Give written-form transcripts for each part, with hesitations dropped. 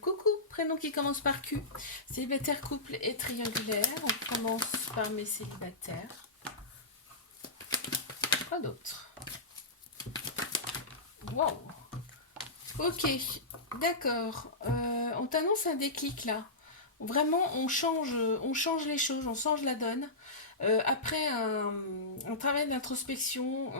Coucou, prénom qui commence par Q. Célibataire, couple et triangulaire. On commence par mes célibataires. Quoi d'autre? Wow. Ok, d'accord. On t'annonce un déclic là. Vraiment, on change les choses, on change la donne. Après un travail d'introspection,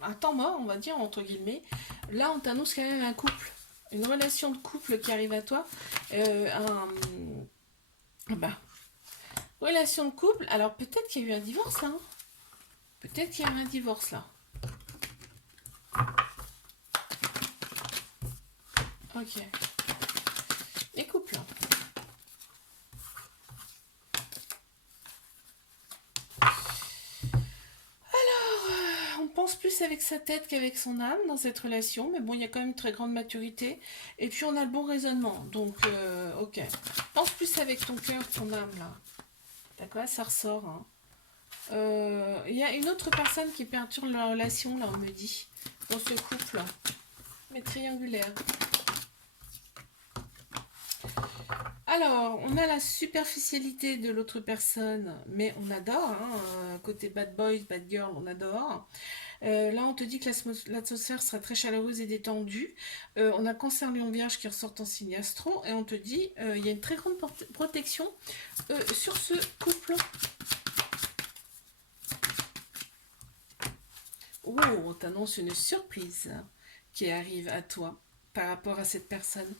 un temps mort, on va dire, entre guillemets, là, on t'annonce quand même un couple, une relation de couple qui arrive à toi. Bah, relation de couple, alors peut-être qu'il y a eu un divorce là. Hein. Peut-être qu'il y a eu un divorce là. Ok. Les couples. On pense plus avec sa tête qu'avec son âme dans cette relation, mais bon, il y a quand même une très grande maturité. Et puis on a le bon raisonnement, donc ok. Pense plus avec ton cœur, ton âme là. D'accord, ça ressort. Hein. Il y a une autre personne qui perturbe la relation, là, on me dit, dans ce couple, mais triangulaire. Alors, on a la superficialité de l'autre personne, mais on adore, hein, côté bad boys, bad girl, on adore. Là, on te dit que l'atmosphère sera très chaleureuse et détendue. On a Cancer Lion Vierge qui ressort en signe astro, et on te dit il y a une très grande protection sur ce couple. Oh, on t'annonce une surprise qui arrive à toi par rapport à cette personne.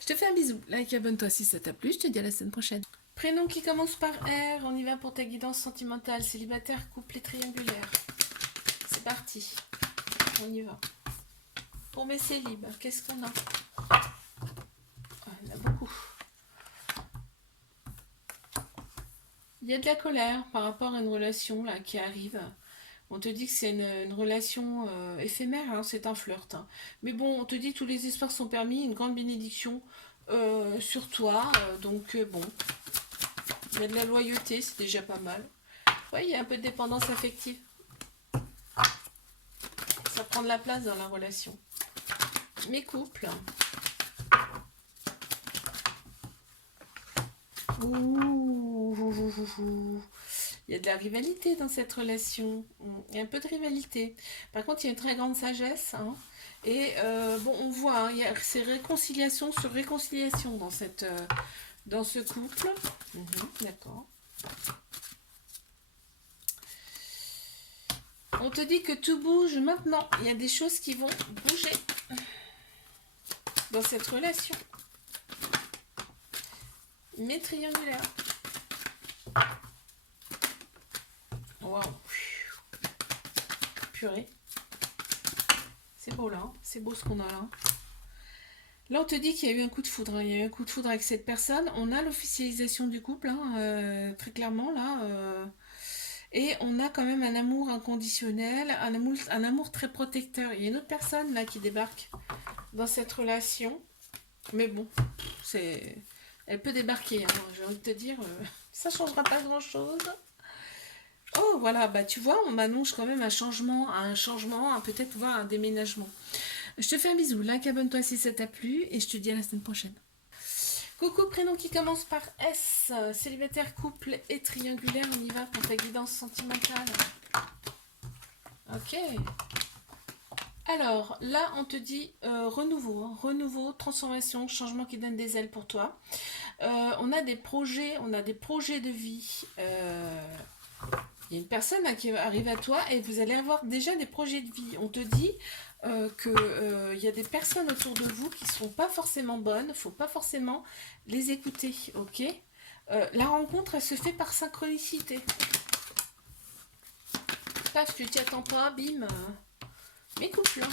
Je te fais un bisou. Like, abonne-toi si ça t'a plu. Je te dis à la semaine prochaine. Prénom qui commence par R. On y va pour ta guidance sentimentale. Célibataire, couple et triangulaire. C'est parti. On y va. Pour mes célibes, qu'est-ce qu'on a? Il y en a beaucoup. Il y a de la colère par rapport à une relation là qui arrive. On te dit que c'est une relation éphémère, hein, c'est un flirt. Hein. Mais bon, on te dit que tous les espoirs sont permis, une grande bénédiction sur toi. Donc bon, il y a de la loyauté, c'est déjà pas mal. Ouais, il y a un peu de dépendance affective. Ça prend de la place dans la relation. Mes couples. Ouh. Il y a de la rivalité dans cette relation. Il y a un peu de rivalité. Par contre, il y a une très grande sagesse. Hein. Et bon, on voit, hein, il y a ces réconciliations sur réconciliation dans ce couple. D'accord. On te dit que tout bouge maintenant. Il y a des choses qui vont bouger dans cette relation. Mais triangulaire. Waouh. Purée. C'est beau là. Hein. C'est beau ce qu'on a là. Là, on te dit qu'il y a eu un coup de foudre. Hein. Il y a eu un coup de foudre avec cette personne. On a l'officialisation du couple, hein, très clairement là. Et on a quand même un amour inconditionnel, un amour très protecteur. Il y a une autre personne là qui débarque dans cette relation. Mais bon, elle peut débarquer. Hein. J'ai envie de te dire, ça changera pas grand-chose. Oh voilà, bah tu vois, on m'annonce quand même un changement, peut-être voir un déménagement. Je te fais un bisou, like, abonne-toi si ça t'a plu et je te dis à la semaine prochaine. Coucou, prénom qui commence par S, célibataire, couple et triangulaire, on y va pour ta guidance sentimentale. Ok. Alors là, on te dit renouveau, hein, renouveau, transformation, changement qui donne des ailes pour toi. On a des projets de vie. Il y a une personne là, qui arrive à toi et vous allez avoir déjà des projets de vie. On te dit qu'il y a des personnes autour de vous qui ne sont pas forcément bonnes, il ne faut pas forcément les écouter, ok. La rencontre, elle se fait par synchronicité. Paf, tu t'y attends pas, bim. Mes couples. Hein.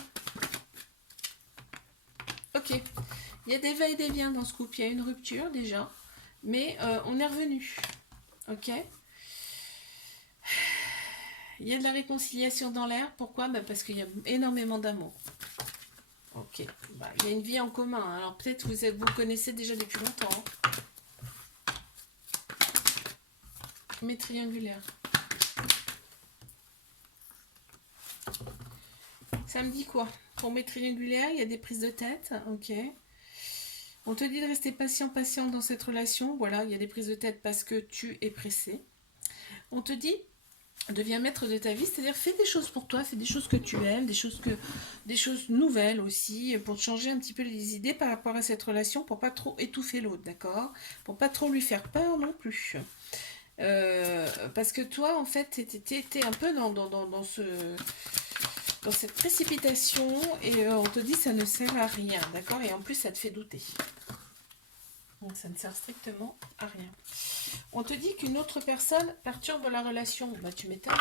Ok. Il y a des va-et-vient dans ce couple, il y a une rupture déjà, mais on est revenu, ok. Il y a de la réconciliation dans l'air. Pourquoi? Parce qu'il y a énormément d'amour. Ok. Il y a une vie en commun. Alors peut-être vous connaissez déjà depuis longtemps. Mais triangulaire. Ça me dit quoi? Pour mes triangulaires, il y a des prises de tête. Ok. On te dit de rester patient, patient dans cette relation. Voilà, il y a des prises de tête parce que tu es pressé. On te dit, deviens maître de ta vie, c'est-à-dire fais des choses pour toi, fais des choses que tu aimes, des choses nouvelles aussi, pour te changer un petit peu les idées par rapport à cette relation, pour pas trop étouffer l'autre, d'accord? Pour pas trop lui faire peur non plus. Parce que toi, en fait, t'es un peu dans cette précipitation et on te dit ça ne sert à rien, d'accord? Et en plus, ça te fait douter. Donc ça ne sert strictement à rien. On te dit qu'une autre personne perturbe la relation. Bah tu m'étonnes.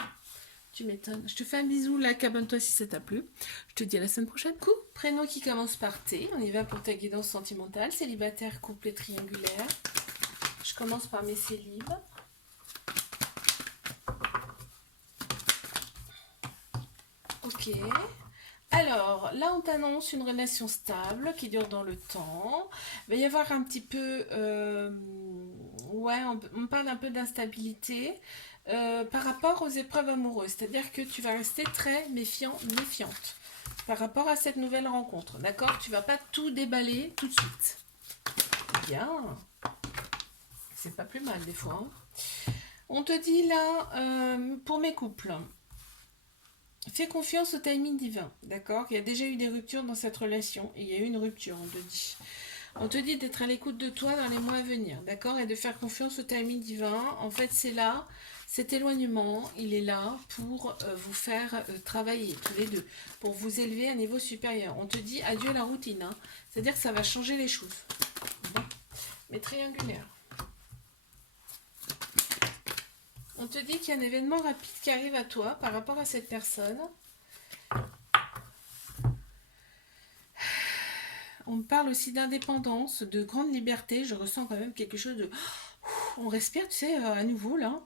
Tu m'étonnes. Je te fais un bisou, like, abonne-toi si ça t'a plu. Je te dis à la semaine prochaine. Coup, prénom qui commence par T. On y va pour ta guidance sentimentale. Célibataire, couple et triangulaire. Je commence par mes célibes. Ok. Alors, là, on t'annonce une relation stable qui dure dans le temps. Il va y avoir un petit peu... ouais, on parle un peu d'instabilité par rapport aux épreuves amoureuses. C'est-à-dire que tu vas rester très méfiant, méfiante par rapport à cette nouvelle rencontre. D'accord? Tu vas pas tout déballer tout de suite. Bien. C'est pas plus mal des fois. Hein. On te dit là, pour mes couples... Fais confiance au timing divin, d'accord? Il y a déjà eu des ruptures dans cette relation. Et il y a eu une rupture, on te dit. On te dit d'être à l'écoute de toi dans les mois à venir, d'accord? Et de faire confiance au timing divin. En fait, c'est là, cet éloignement, il est là pour vous faire travailler tous les deux, pour vous élever à un niveau supérieur. On te dit adieu la routine, hein. C'est-à-dire que ça va changer les choses. Bon. Mais triangulaire. On te dit qu'il y a un événement rapide qui arrive à toi par rapport à cette personne. On me parle aussi d'indépendance, de grande liberté. Je ressens quand même quelque chose de... On respire, tu sais, à nouveau là.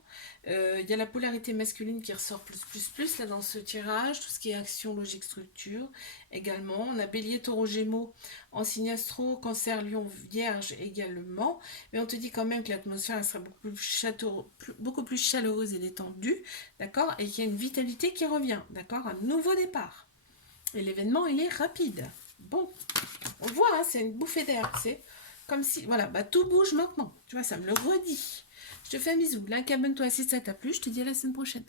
Il y a la polarité masculine qui ressort plus là dans ce tirage. Tout ce qui est action, logique, structure également. On a bélier, taureau, gémeaux en signe astro, cancer, lion, vierge également. Mais on te dit quand même que l'atmosphère sera beaucoup plus chaleureuse et détendue. D'accord? Et qu'il y a une vitalité qui revient. D'accord? Un nouveau départ. Et l'événement, il est rapide. Bon, on le voit, hein, c'est une bouffée d'air, c'est comme si, voilà, bah tout bouge maintenant. Tu vois, ça me le redit. Je te fais un bisou. Like, abonne-toi si ça t'a plu. Je te dis à la semaine prochaine.